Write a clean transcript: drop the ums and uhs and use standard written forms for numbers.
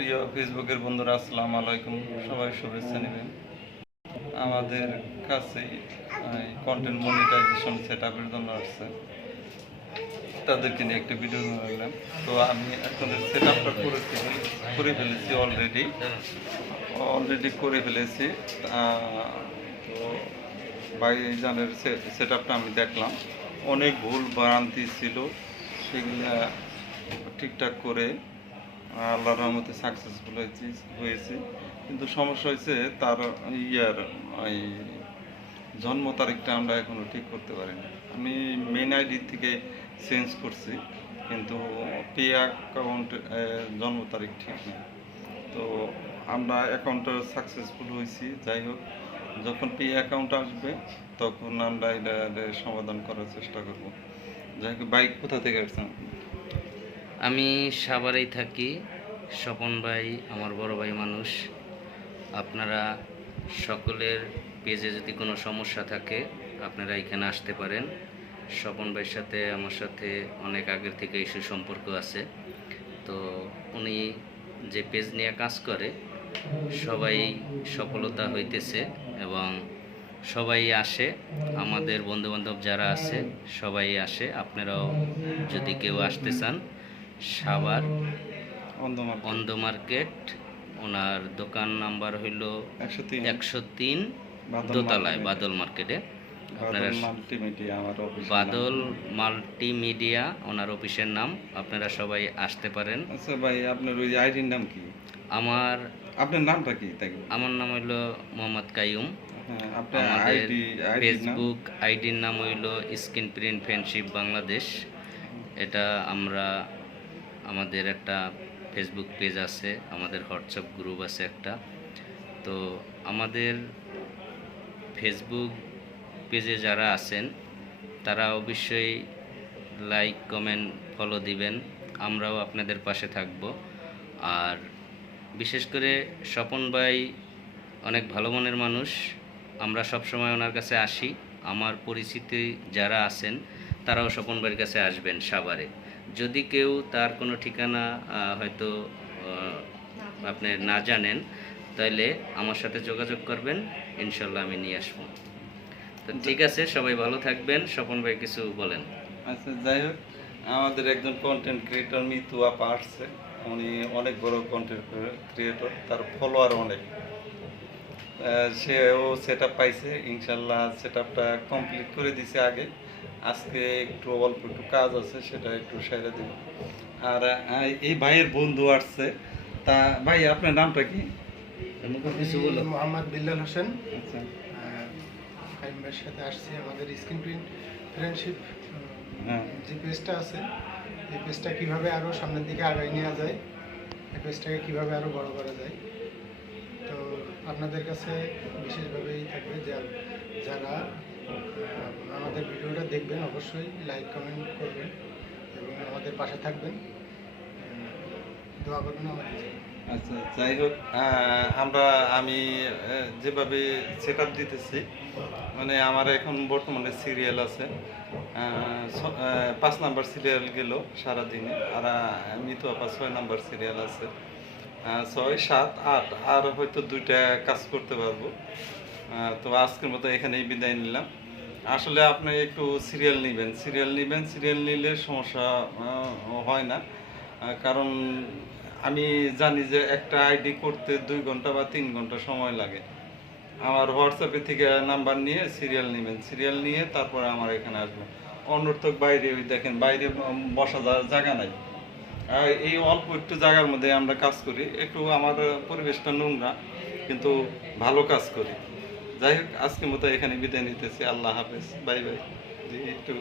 প্রিয় ফেসবুকের বন্ধুরা, আসসালামু আলাইকুম। সবাই শুভেচ্ছা নেবেন। আমাদের কাছে কন্টেন্ট মনিটাইজেশন সেট আপের জন্য আসছে, তাদেরকে নিয়ে একটা ভিডিও বানালাম। তো আমি এখন সেট আপটা করে ফেলেছি, অলরেডি করে ফেলেছি। তো ভাইজানের সেট আপটা আমি দেখলাম, অনেক ভুল ভ্রান্তি ছিল, সেগুলা ঠিকঠাক করে আল্লাহর রহমতে সাকসেসফুল হয়েছে। কিন্তু সমস্যা হয়েছে তার এই জন্ম তারিখটা আমরা এখনো ঠিক করতে পারিনি। আমি মেন আইডি থেকে চেঞ্জ করছি, কিন্তু পে অ্যাকাউন্ট জন্ম তারিখ ঠিক নেই। তো আমরা অ্যাকাউন্টটা সাকসেসফুল হয়েছি। যাই হোক, যখন পে অ্যাকাউন্ট আসবে তখন আমরা এটা সমাধান করার চেষ্টা করব। যাই হোক, বাইক কোথা থেকে আসছেন? আমি সাভারেই থাকি। স্বপন ভাই আমার বড় ভাই মানুষ। আপনারা সকলের পেজে যদি কোনো সমস্যা থাকে আপনারা এখানে আসতে পারেন। স্বপন ভাইয়ের সাথে আমার সাথে অনেক আগের থেকে সুসম্পর্ক আছে। তো উনি যে পেজ নিয়ে কাজ করে সবাই সফলতা হইতেছে এবং সবাই আসে। আমাদের বন্ধুবান্ধব যারা আছে সবাই আসে। আপনারাও যদি কেউ আসতে চান, সাভার অন্ধ মার্কেট, ওনার দোকান নাম্বার হইল 103 দোতলায়, বাদল মার্কেটে। আপনারা বাদল মাল্টিমিডিয়া ওনার অফিসের নাম। আপনারা সবাই আসতে পারেন। আচ্ছা ভাই, আপনার ওই আইডির নাম কি? আপনার নামটা কি? আমার নাম হইল মোহাম্মদ কাইয়ুম। আপনার আমাদের ফেসবুক আইডির নাম হইল স্ক্রিন প্রিন্ট ফ্রেন্ডশিপ বাংলাদেশ। এটা আমাদের একটা ফেসবুক পেজ আছে, আমাদের হোয়াটসঅ্যাপ গ্রুপ আছে একটা। তো আমাদের ফেসবুক পেজে যারা আছেন তারা অবশ্যই লাইক, কমেন্ট, ফলো দিবেন। আমরাও আপনাদের পাশে থাকব। আর বিশেষ করে স্বপন ভাই অনেক ভালো মনের মানুষ। আমরা সবসময় ওনার কাছে আসি। আমার পরিচিতি যারা আছেন তারাও স্বপন ভাইয়ের কাছে আসবেন সাভারে। যদি কেউ তার কোনো ঠিকানা হয়তো আপনি না জানেন, তাহলে আমার সাথে যোগাযোগ করবেন, ইনশাল্লাহ আমি নিয়ে আসবো। তো ঠিক আছে, সবাই ভালো থাকবেন। স্বপন ভাই কিছু বলেন। আচ্ছা, যাই হোক, আমাদের একজন কন্টেন্ট ক্রিয়েটর মিতু আপা আসছে। উনি অনেক বড় কন্টেন্ট ক্রিয়েটর, তার ফলোয়ার অনেক। সেও সেট আপ পাইছে, ইনশাল্লাহ সেট আপটা কমপ্লিট করে দিছে আগে। আজকে অল্প একটু কাজ আছে, সেটা একটু সেরে দেব। আর এই ভাইয়ের বন্ধু আসছে। তা ভাই, আপনার নামটা কি? কিছু বলো। মোহাম্মদ বিল্লাল হোসেন। আচ্ছা, ফাইম ভাইয়ের সাথে আসছি। আমাদের স্ক্রিন প্রিন্ট ফ্রেন্ডশিপ যে পেজটা আছে, এই পেজটা কীভাবে আরও সামনের দিকে আগায় নেওয়া যায়, এই পেজটাকে কীভাবে আরও বড় করা যায়। তো আপনাদের কাছে বিশেষভাবেই থাকবে যে যারা আমাদের ভিডিওটা দেখবেন অবশ্যই লাইক, কমেন্ট করবেন এবং আমাদের পাশে থাকবেন, দোয়া করবেন আমাদের। আচ্ছা, যাই হোক, আমি যেভাবে সেট আপ দিতেছি, মানে আমার এখন বর্তমানে সিরিয়াল আছে 5 নাম্বার সিরিয়াল গেল সারাদিনে। আর মিতু আপা 6 নাম্বার সিরিয়াল আছে, 6, 7, 8, আর হয়তো 2টা কাজ করতে পারবো। তো আজকের মতো এখানেই বিদায় নিলাম। আসলে আপনি একটু সিরিয়াল নিলে সমস্যা হয় না। কারণ আমি জানি যে একটা আইডি করতে 2 ঘন্টা বা 3 ঘন্টা সময় লাগে। আমার হোয়াটসঅ্যাপে থেকে নাম্বার নিয়ে সিরিয়াল নিয়ে তারপরে আমার এখানে আসবে। অনর্থক বাইরে, ওই দেখেন, বাইরে বসা জায়গা নাই। এই অল্প একটু জায়গার মধ্যে আমরা কাজ করি। একটু আমার পরিবেশটা নোংরা, কিন্তু ভালো কাজ করি। যাই হোক, আজকের মতো এখানে বিদায় নিতেছি। আল্লাহ হাফেজ, বাই বাই। একটু